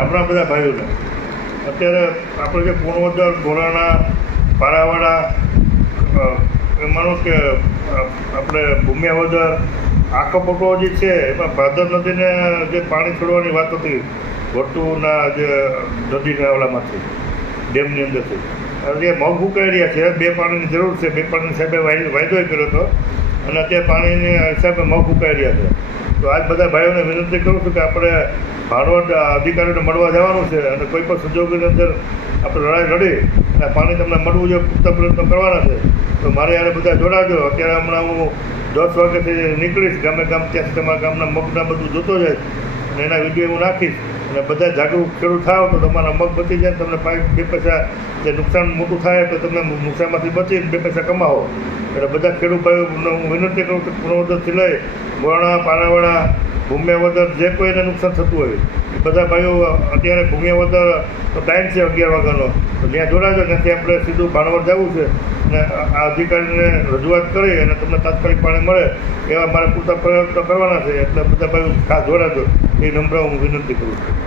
આપણા બધા ભાઈઓને અત્યારે આપણે જે પૂર્ણવદર ધોરાણા પારાવાડા માનો કે આપણે ભૂમિયાવદર આખો પટો જે છે એમાં ભાદર નદીને જે પાણી છોડવાની વાત હતી વર્તુના જે નદીના ઓલામાંથી ડેમની અંદરથી જે મગ ફૂંકાઈ રહ્યા છે બે પાણીની જરૂર છે બે પાણીની સાહેબે વાયદો કર્યો હતો અને અત્યારે પાણીની હિસાબે મગ ફૂંકાઈ રહ્યા છે તો આજ બધા ભાઈઓને વિનંતી કરું છું કે આપણે ભાણવડ અધિકારીઓને મળવા જવાનું છે અને કોઈ પણ સંજોગોની અંદર આપણે લડાઈ લડી અને પાણી તમને મળવું જોઈએ પૂરતા પ્રયત્નો કરવાના છે તો મારે યારે બધા જોડાજો અત્યારે હમણાં હું 10 વાગ્યાથી નીકળીશ ગામે ગામ ત્યાં તમારા ગામના મગના બધું જોતો જાય અને એના વિડીયો હું નાખીશ અને બધા જાગૃત ખેડૂત થાવ તો તમારા મગ બચી જાય તમને 2 પૈસા જે નુકસાન મોટું થાય તો તમે નુકસાનમાંથી બચીને 2 પૈસા કમાવો એટલે બધા ખેડૂત ભાઈઓને હું વિનંતી કરું કે પૂર્ણવદરથી લઈ મોરણા પારાવાડા ભૂમિયાવદર જે કોઈને નુકસાન થતું હોય એ બધા ભાઈઓ અત્યારે ભૂમિયાવદર તો ટાઈમ છે 11 વાગ્યાનો તો ત્યાં જોડાજો ત્યાંથી આપણે સીધું ભાણવડ જવું છે અને આ અધિકારીને રજૂઆત કરી અને તમને તાત્કાલિક પાણી મળે એવા મારે પૂરતા પ્રયત્નો કરવાના છે એટલે બધા ભાઈઓ ખાસ જોડાજો એ નમ્ર હું વિનંતી કરું છું.